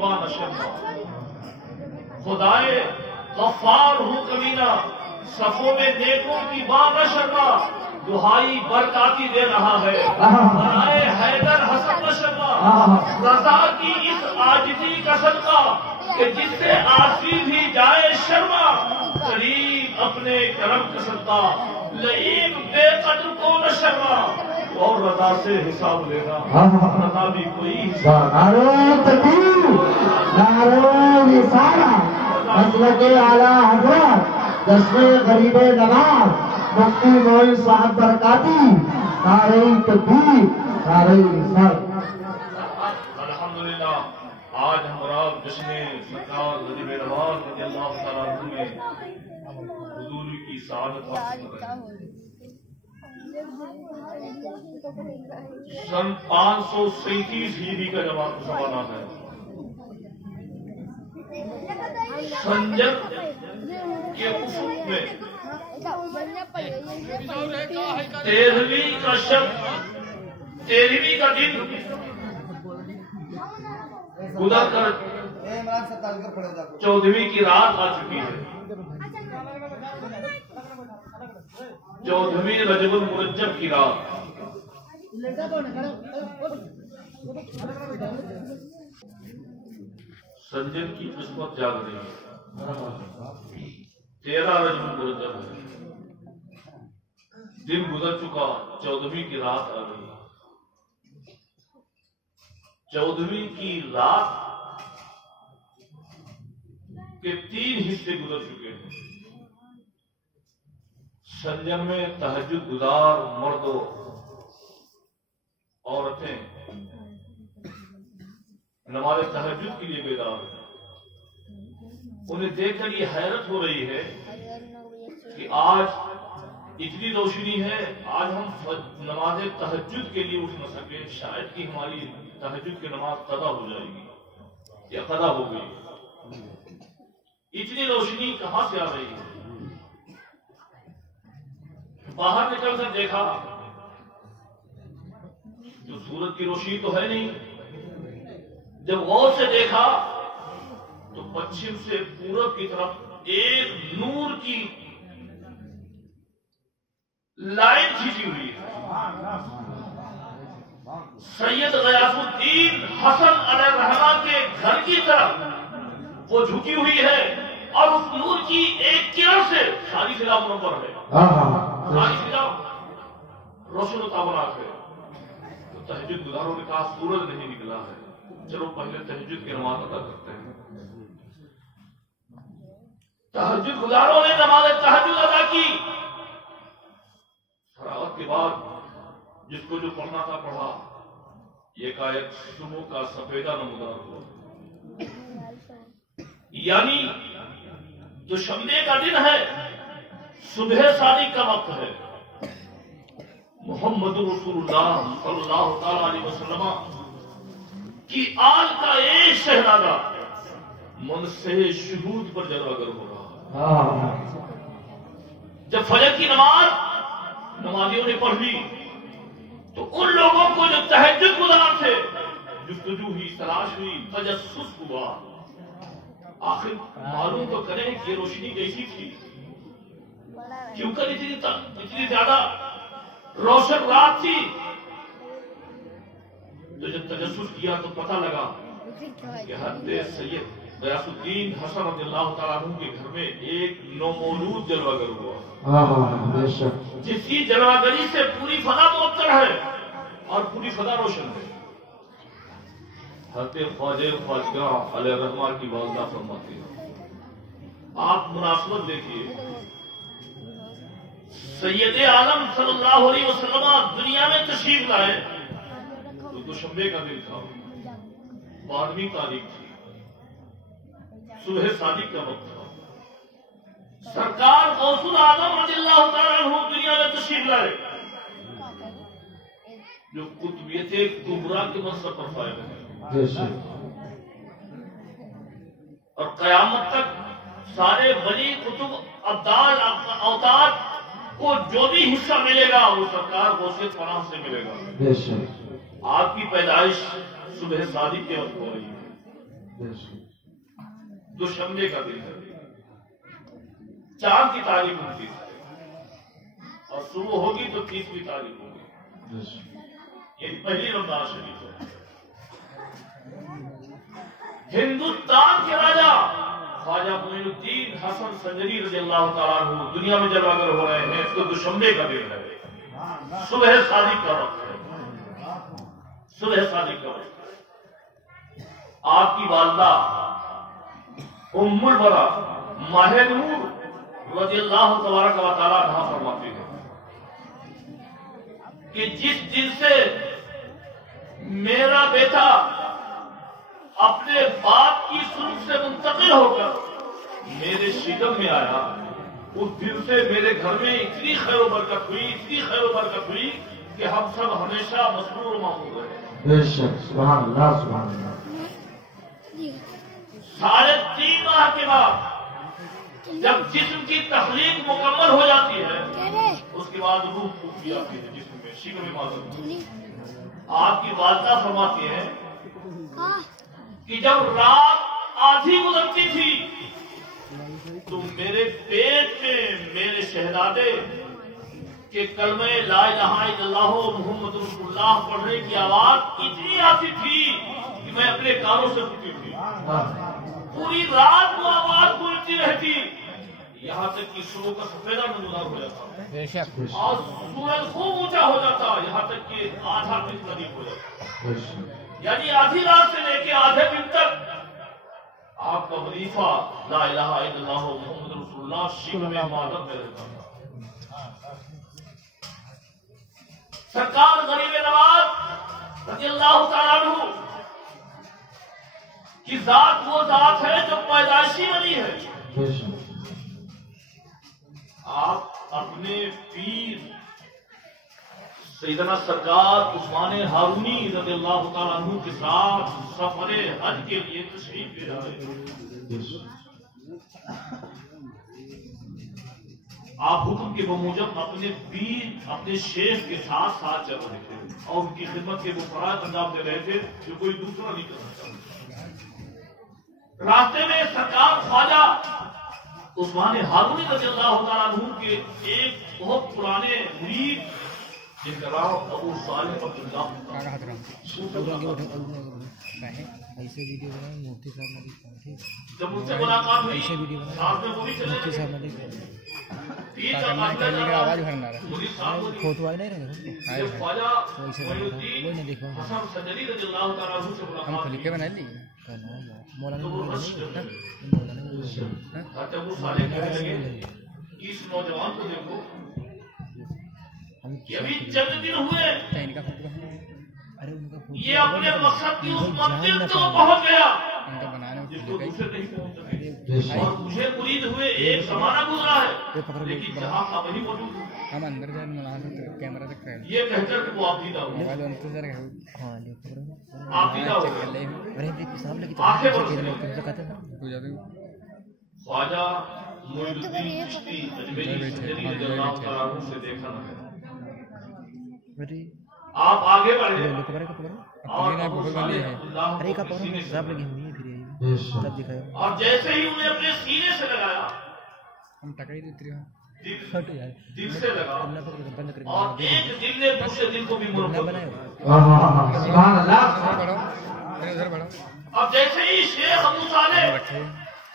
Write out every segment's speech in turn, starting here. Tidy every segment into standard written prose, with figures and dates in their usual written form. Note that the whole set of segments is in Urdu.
بانشرنا خدائے غفار ہوں کمینہ صفوں میں نیکوں کی بانشرنا دہائی برکاتی دے رہا ہے برائے حیدر حسن نشرنا رضا کی اس عاجزی کا صدقہ کہ جس سے عاصی بھی جائے شرما کریم اپنے کرم کا صدقہ لئیم بے قدر کو نہ شرما اور رضا سے حساب لینا رضا بھی کوئی حساب نعرہ تکبیر نعرہ رسالہ مسلک اعلی حضرت جشن غریب نواز مفتی موئی صاحب برکاتی نعرہ تکبیر نعرہ رسالہ الحمدللہ آج ہمارا جشن سرکار غریب نواز رضی اللہ تعالیٰ عنہ میں حضور کی سعادت حاصل کر رہے ہیں۔ سن 537 ہجری کا زمانہ ہے۔ سنجر کے افق میں 13ویں کا شب 13ویں کا دن گزر کر 14ویں کی رات آ چکی ہے۔ 14ویں رجب المرجب کی رات سنجر کی قسمت جاگ رہی ہے۔ 13 رجب المرجب ہے، دن گزر چکا، 14ویں کی رات آ گئی۔ 14ویں کی رات کے 3 حصے گزر چکے ہیں۔ سنجر میں تہجد گزار مرد و عورتیں نماز تہجد کے لیے بیدار ہیں۔ انہیں دیکھ کر یہ حیرت ہو رہی ہے کہ آج اتنی روشنی ہے، آج ہم نماز تہجد کے لیے اٹھ نہ سکے، شاید کہ ہماری تہجد کی نماز قضا ہو جائے گی یا قضا ہو گئی۔ اتنی روشنی کہاں سے آ رہی ہے؟ باہر نکل کر دیکھا تو سورج کی روشنی تو ہے نہیں۔ جب غور سے دیکھا تو پچھم سے پورب کی طرف ایک نور کی لائن کھینچی ہوئی ہے۔ سید غیاث الدین حسن علیہ الرحمہ کے گھر کی طرف وہ جھکی ہوئی ہے اور اس نور کی ایک کرن سے ساری فضا منور ہے، ساری فضا روشن و تابناک ہے۔ تو تہجد گزاروں نے کہا سورج نہیں نکلا ہے، چلو پہلے تہجد کی نماز ادا کرتے ہیں۔ تہجد گزاروں نے نماز تہجد ادا کی، فراغت کے بعد جس کو جو پڑھنا تھا پڑھا، ایک آیت صبح کا سفیدہ نمودار ہوا، یعنی جو شمدے کا دن ہے، صبح صادق کا وقت ہے، محمد رسول اللہ صلی اللہ تعالی علیہ وسلم کی آل کا ایک شہزادہ من سے شہود پر جلوہ گر ہو رہا ہے۔ جب فجر کی نماز نمازیوں نے پڑھ لی تو ان لوگوں کو جو تہجد گزار تھے جستجو ہوئی، تلاش ہوئی، تجسس ہوا، آخر معلوم تو کریں کہ یہ روشنی کیسی تھی، کیوں کر اتنی زیادہ روشن رات تھی۔ تو جب تجسس کیا تو پتہ لگا کہ حضرت سید غیاث الدین حسن رضی اللہ تعالیٰ عنہ کے گھر میں ایک نومولود جلوہ گر ہوا، جس کی جلوہ گری سے پوری فضا معطر ہے اور پوری فضا روشن ہے۔ حضرت خواجہ خواجہ علیہ الرحمہ کی والدہ فرماتی ہے، آپ مناسبت دیکھیے، سید عالم صلی اللہ علیہ وسلم دنیا میں تشریف لائے تو دوشنبے کا دن تھا، 12ویں تاریخ تھی، صبح صادق کا وقت تھا۔ سرکار غوث العظم رضی اللہ تعالیٰ عنہ دنیا میں تشریف لائے جو قطبیت کبریٰ کے منصب پر فائز ہے، اور قیامت تک سارے ولی قطب ابدال اوتاد کو جو بھی حصہ ملے گا وہ سرکار غوثیت پناہ سے ملے گا۔ آپ کی پیدائش صبح صادق کے وقت ہو رہی ہے، دوشنبے کا دن ہے، چاند کی تاریخ 29 ہے اور صبح ہوگی تو 30ویں تاریخ ہوگی، یہ پہلی رمضان شریف ہے۔ ہندوستان کے راجا خواجہ معین الدین حسن سنجری رضی اللہ تعالیٰ عنہ دنیا میں جب اگر ہو رہے ہیں تو دوشنبے کا دن ہے، صبح صادق کا وقت ہے، صبح صادق کا وقت ہے۔ آپ کی والدہ ام البرا ماہ نور رضی اللہ تبارک و تعالیٰ عنہ فرماتی ہے کہ جس دن سے میرا بیٹا اپنے باپ کی سن سے منتقل ہو کر میرے شکم میں آیا، اس دن سے میرے گھر میں اتنی خیر و برکت ہوئی، اتنی خیر و برکت ہوئی کہ ہم سب ہمیشہ مسرور و معمور رہے۔ سبحان اللہ سبحان اللہ۔ 3.5 ماہ کے بعد جب جسم کی تخلیق مکمل ہو جاتی ہے اس کے بعد روح پھوٹی آتی ہے جسم میں، شکم میں معذور۔ آپ کی والدہ فرماتی ہے کہ جب رات آدھی گزرتی تھی تو میرے پیٹ میں میرے شہزادے کہ کلمہ لا الہ الا اللہ محمد رسول اللہ پڑھنے کی آواز اتنی آتی تھی کہ میں اپنے کانوں سے سنتی تھی، پوری رات وہ آواز گونجتی رہتی یہاں تک کہ صبح کا سفیدہ نمودار ہو جاتا اور سورج خوب اونچا ہو جاتا، یہاں تک کہ آدھا دن قریب ہو جاتا، یعنی آدھی رات سے لے کے آدھے دن تک آپ کا وظیفہ لا الہ الا اللہ محمد رسول اللہ شکم میں معذب میں رہتا تھا۔ سرکار غریب نواز رضی اللہ تعالیٰ عنہ کی ذات وہ ذات ہے جو پیدائشی بنی ہے۔ آپ اپنے پیر سیدنا سرکار عثمان ہارونی رضی اللہ تعالیٰ عنہ کے ساتھ سفر حج کے لیے تشریف لے رہے، آپ حکم کے بموجب اپنے پیر اپنے شیخ کے ساتھ ساتھ چل رہے تھے اور ان کی خدمت کے وہ فرائض انجام دے رہے تھے جو کوئی دوسرا نہیں کر سکتا۔ راستے میں سرکار خواجہ عثمان ہارونی رضی اللہ تعالیٰ عنہ کے ایک بہت پرانے مرید جن کا نام ابو صالح عبداللہ جب ان سے ملاقات ہوئی ساتھ میں وہ بھی چلے اس نوجوان کو دیکھو ابھی چند دن ہوئے یہ اپنے مقصد کی اس منزل کو پہنچ گیا جس کو دوسرے نہیں پہنچ سکے، اور مجھے مرید ہوئے ایک زمانہ گزرا ہے لیکن جہاں کا وہی موجود ہے، یہ کہہ کر کہ وہ آفیدہ ہو آنکھیں برس گئی۔ خواجہ معین الدین چشتی اجمیری سنجری رضی اللہ تعالیٰ عنہ سے دیکھا نہ ہے، آپ آگے بڑھے اور اور جیسے ہی انہیں اپنے سینے سے لگایا دل سے لگا اور ایک دل نے دوسرے دل کو بھی مربوط، اب جیسے ہی شیخ ابو صالح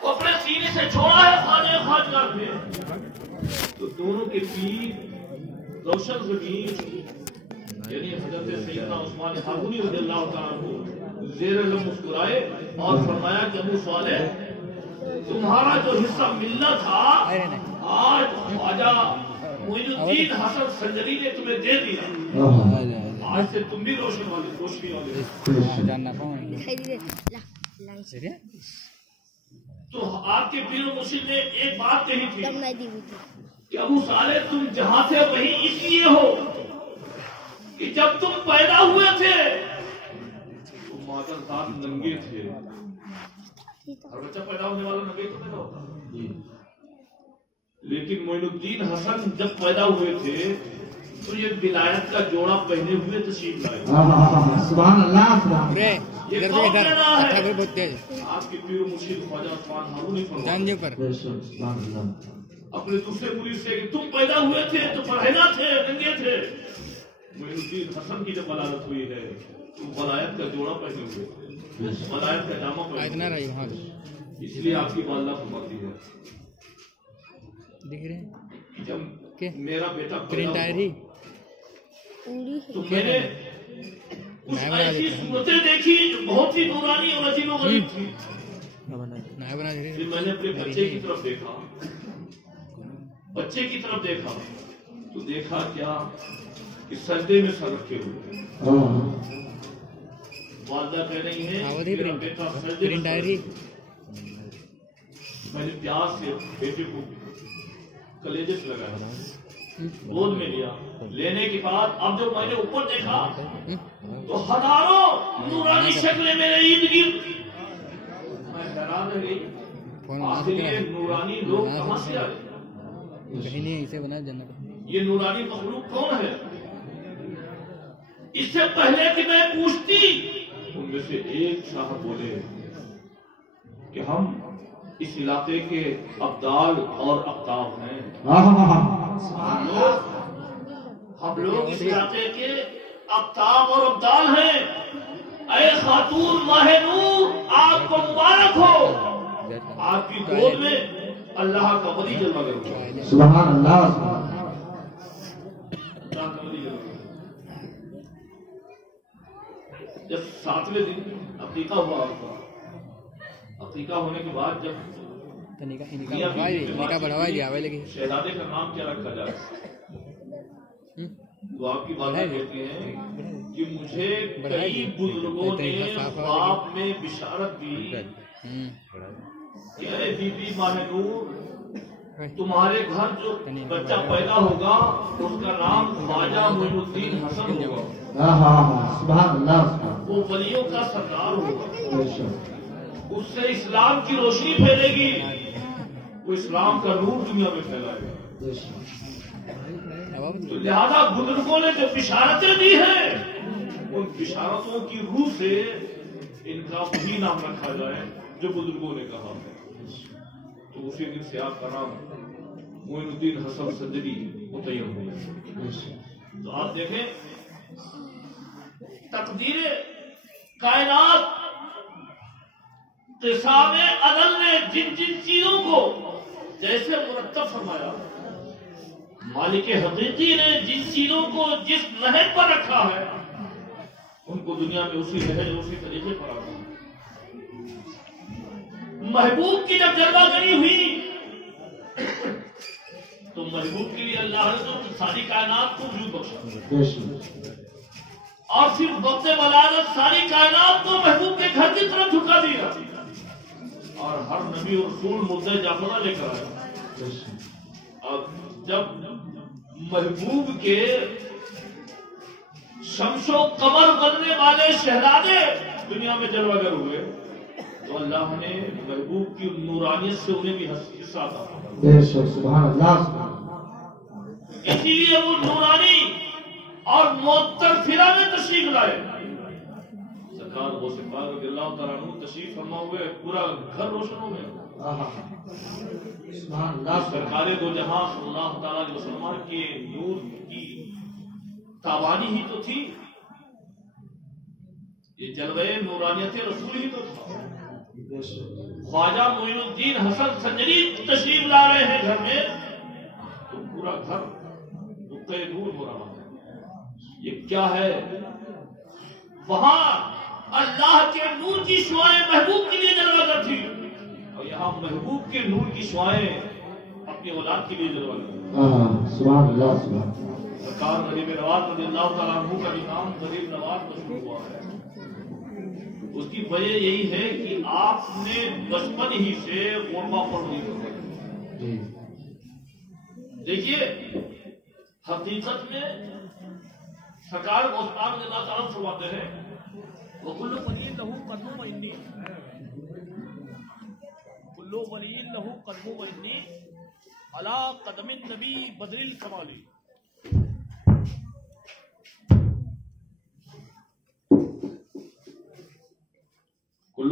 کو اپنے سینے سے چھوڑا ہے خواجہ خواجگار میں تو دونوں کے پیر روشن زمین یعنی حضرت سیدنا عثمان ہارونی رضی اللہ تعالیٰ عنہ زیر لب مسکرائے اور فرمایا کہ ابو صالح تمہارا جو حصہ ملنا تھا آج خواجہ معین الدین حسن سنجری نے تمہیں دے دیا، آج سے تم بھی روشنی والے۔ تو آپ کے پیر و مرشد نے ایک بات کہی تھی کہ ابو صالح تم جہاں سے وہیں اس لیے ہو کہ جب تم پیدا ہوئے تھے تو مادر ذات ننگے تھے، ہر بچہ پیدا ہونے والا ننگے تو پیدا ہوتا، لیکن معین الدین حسن جب پیدا ہوئے تھے تو یہ ولایت کا جوڑا پہنے ہوئے تشریف لائے. سبحان اللہ سبحان اللہ. یہ کون کہنا ہے؟ آپ کے پیر و مرشد خواجہ عثمان ہارونی فرماتے سبحان اللہ. اپنے دوسرے مرید سے کہ تم پیدا ہوئے تھے تو پڑھنا تھے ننگے تھے. معین الدین حسن کی جب ولادت ہوئی ہے تو ولایت کا جوڑا پہنے ہوئے تھے, ولایت کا جامہ پہنے ہوئے, اس لیے آپ کی والدہ فرماتی ہے جب میرا بیٹا پیدا ہوا تو میں نے کچھ ایسی صورتیں دیکھی جو بہت ہی نورانی اور عجیب و غریب تھی. پھر میں نے اپنے بچے کی طرف دیکھا, بچے کی طرف دیکھا تو دیکھا کیا کہ سجدے میں سر رکھے ہوئے. والدہ کہہ رہی ہیں میرا بیٹا سجدے میں. میں نے پیار سے بیٹے کو کلیجے سے لگایا, گود میں لیا. لینے کے بعد اب جب میں نے اوپر دیکھا تو ہزاروں نورانی شکلیں میرے ارد گرد. میں حیران رہ گئی, آخر یہ نورانی لوگ کہاں سے آئے؟ یہ نورانی مخلوق کون ہے؟ اس سے پہلے کہ میں پوچھتی ان میں سے ایک صاحب بولے کہ ہم اس علاقے کے ابدال اور اقطاب ہیں. ہم لوگ اس علاقے کے اقطاب اور ابدال ہیں. اے خاتون ماہ نور آپ کو مبارک ہو, آپ کی گود میں اللہ کا ولی جلوہ گر ہوا. سبحان اللہ. اللہ کا ولی جلوہ. جب 7ویں دن عقیقہ ہوا, عقیقہ ہونے کے بعد جب شہزادے کا نام کیا رکھا جائے تو آپ کی والدہ کہتی ہیں کہ مجھے کئی بزرگوں نے خواب میں بشارت دی کہ اے بی بی ماہ نور تمہارے گھر جو بچہ پیدا ہوگا اس کا نام خواجہ معین الدین حسن ہوگا. سبحان اللہ. وہ ولیوں کا سردار ہوگا, اس سے اسلام کی روشنی پھیلے گی, وہ اسلام کا نور دنیا میں پھیلائے گا. تو لہذا بزرگوں نے جو بشارتیں دی ہیں ان بشارتوں کی روح سے ان کا وہی نام رکھا جائے جو بزرگوں نے کہا ہے. تو اسی دن سے آپ کا نام معین الدین حسن سجدی متعین ہوئے. تو آپ دیکھیں تقدیر کائنات قسام عدل نے جن جن چیزوں کو جیسے مرتب فرمایا, مالک حقیقی نے جن چیزوں کو جس نہج پر رکھا ہے ان کو دنیا میں اسی نہج اسی طریقے پر رکھا. محبوب کی جب جلوہ گری ہوئی تو محبوب کے لیے اللہ نے تو ساری کائنات کو وجود بخشا, اور صرف وقت ولادت ساری کائنات کو محبوب کے گھر کی طرف جھکا دیا, اور ہر نبی اور رسول مردہ جعفرہ لے کر آیا. اب جب محبوب کے شمس و قمر بننے والے شہزادے دنیا میں جلوہ گر ہوئے تو اللہ نے محبوب کی نورانیت سے انہیں بھی حصہ تھا. سبحان اللہ. اسی لیے وہ نورانی اور معطر فرا میں تشریف لائے. سرکار غوث پاک رضی اللہ تعالیٰ عنہ تشریف فرما ہوئے, پورا گھر روشن ہو گیا. سرکار دو جہاں صلی اللہ تعالیٰ علیہ وسلم کے نور کی تابانی ہی تو تھی, یہ جلوہ نورانیت رسول ہی تو تھا. خواجہ معین الدین حسن سنجری تشریف لا رہے ہیں گھر میں تو پورا گھر نقطۂ نور ہو رہا ہے. یہ کیا ہے؟ وہاں اللہ کے نور کی شعائیں محبوب کے لیے جلوہ گر تھی, اور یہاں محبوب کے نور کی شعائیں اپنی اولاد کے لیے جلوہ گر. سبحان اللہ. سبحان سرکار غریب نواز رضی اللہ تعالیٰ عنہ کا بھی نام غریب نواز مشہور ہوا ہے. اس کی وجہ یہی ہے کہ آپ نے بچپن ہی سے غربا پر نہیں کروائی. دیکھیے حقیقت میں سرکار غوث رضی اللہ تعالیٰ فرماتے ہیں وَكُلُّ وَلِيٍّ لَهُ قَدْمٌ وَإِنِّي كُلُّ وَلِيٍّ لَهُ قَدْمٌ وَإِنِّي عَلَىٰ قَدْمِ النَّبِيِّ بَدْرِ الْكَمَالِ.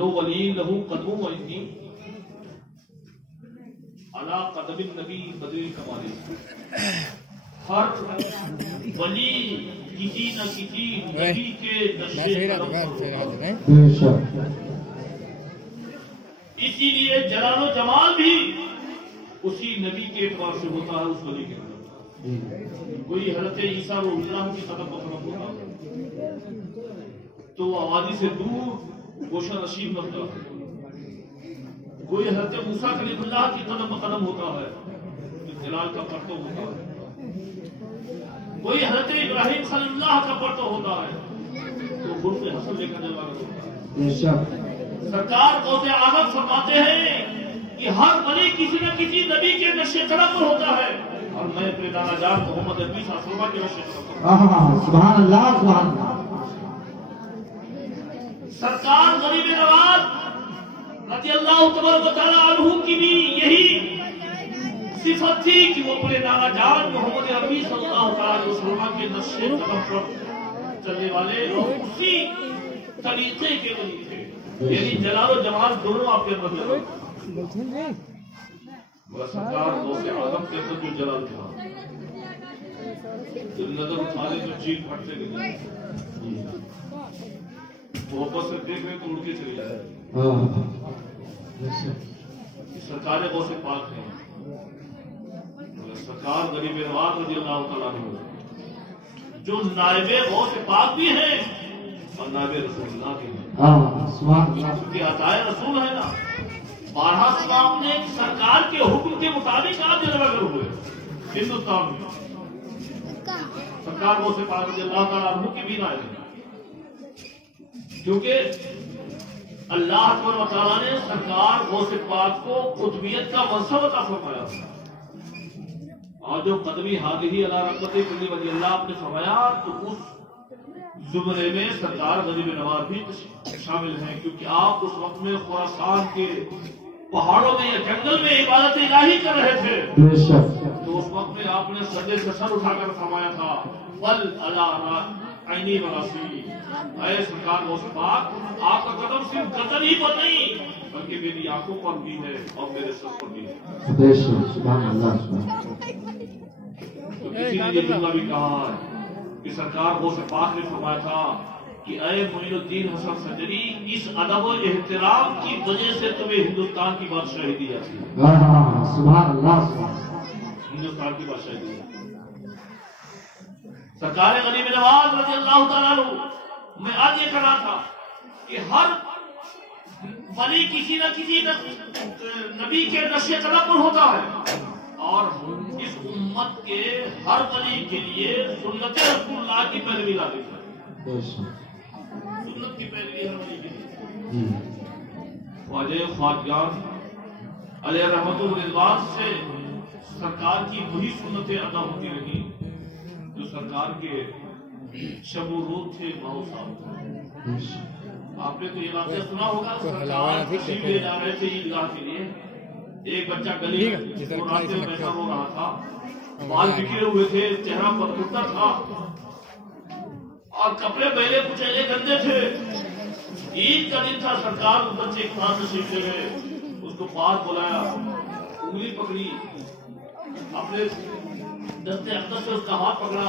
کلو ولی لہو قدم و انی علی قدم النبی بدر کمالی. ہر ولی کسی نہ کسی نبی کے نقشے قدم پر ہوتا ہے. اسی لیے جلال و جمال بھی اسی نبی کے اعتبار سے ہوتا ہے. اس ولی کے اندر کوئی حضرت عیسیٰ روح اللہ کی قدم مقدم ہوتا ہے تو آبادی سے دور گوشہ نشیب بنتا ہے. کوئی حضرت موسیٰ کلیم اللہ کی قدم مقدم ہوتا ہے تو جلال کا پرتو ہوتا ہے. کوئی حضرت ابراہیم صلی اللہ کا پرتو ہوتا ہے تو غرب حسن لے کر جلال ہوتا ہے. سرکار غوث اعظم فرماتے ہیں کہ ہر ولی کسی نہ کسی نبی کے نقش قدم پر ہوتا ہے اور میں اپنے دانا جان محمد عربی صلی اللہ علیہ وسلم کے نقش قدم پر. سبحان اللہ سبحان اللہ. سرکار غریب نواز رضی اللہ تبارک و تعالی عنہ کی بھی یہی صفت تھی کہ وہ اپنے نانا جان محمد عربی صلی اللہ علیہ وسلم کے نقش قدم پر چلنے والے اور اسی طریقے کے ولی تھے. یعنی جلال و جمال دونوں آپ کے اندر جلال. مگر سرکار غوث اعظم کے اندر جو جلال تھا نظر اٹھانے تو چیخ پھٹتے گئے. محبت سے دیکھ رہے تو اڑ کے چلے جائے. سرکار غوث پاک ہے. سرکار غریب نواز رضی اللہ تعالیٰ عنہ جو نائب غوث پاک بھی ہیں اور نائب رسول اللہ کے ہیں. کیونکہ عطائے رسول ہے نا. بارہا سلام نے سرکار کے حکم کے مطابق آپ جلوہ گر ہوئے ہندوستان میں. سرکار غوث پاک رضی اللہ تعالیٰ عنہ کی بھی نائب ہے کیونکہ اللہ و تعالیٰ نے سرکار غوث پاک کو قطبیت کا منصب عطا فرمایا اور جو قدمی حاضری علی رحمت کلی ولی اللہ آپ نے فرمایا تو اس زمرے میں سرکار غریب نواز بھی شامل ہیں کیونکہ آپ اس وقت میں خراسان کے پہاڑوں میں یا جنگل میں عبادت الہی کر رہے تھے. تو اس وقت میں آپ نے سجدے سے سر اٹھا کر فرمایا تھا بل اللہ عینی وراسی. اے سرکار غوث پاک آپ کا قدم صرف قدم ہی پر نہیں بلکہ میری آنکھوں پر بھی ہے اور میرے سر پر بھی ہے. تو کسی نے یہ جملہ بھی کہا ہے کہ سرکار غوث پاک نے فرمایا تھا کہ اے معین الدین حسن سنجری اس ادب و احترام کی وجہ سے تمہیں ہندوستان کی بادشاہی دی جاتی ہے. ہندوستان کی بادشاہی دی جاتی ہے. سرکار غریب نواز رضی اللہ تعالیٰ عنہ میں آج یہ کہا تھا کہ ہر ولی کسی نہ کسی نبی کے نقش قدم پر ہوتا ہے اور اس امت کے ہر ولی کے لیے سنت رسول اللہ کی پیروی لازم ہے. سنت کی پیروی ہر ولی کے لیے. خواجہ خواجگان علیہ رحمت الرضوان سے سرکار کی وہی سنتیں ادا ہوتی رہی جو سرکار کے شب و روز تھے ماؤ صاحب. آپ نے تو یہ واقعہ سنا ہوگا سرکار تشریف لے جا رہے تھے عیدگاہ کے لیے. ایک بچہ گلی میں راستے میں بیٹھا ہو رہا تھا. بال بکھرے ہوئے تھے چہرہ پر کرتا تھا اور کپڑے پہلے کچیلے گندے تھے. عید کا دن تھا. سرکار اس بچے کے پاس تشریف لے گئے. اس کو پاس بلایا انگلی پکڑی اپنے دستے اقدس سے اس کا ہاتھ پکڑا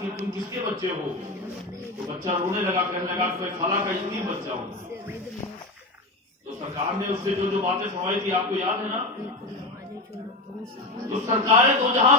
کہ تم کس کے بچے ہو. تو بچہ رونے لگا کہنے لگا کہ میں خالہ کا یتیم بچہ ہوں. تو سرکار نے اس سے جو باتیں فرمائی تھی آپ کو یاد ہے نا. تو سرکار دو جہاں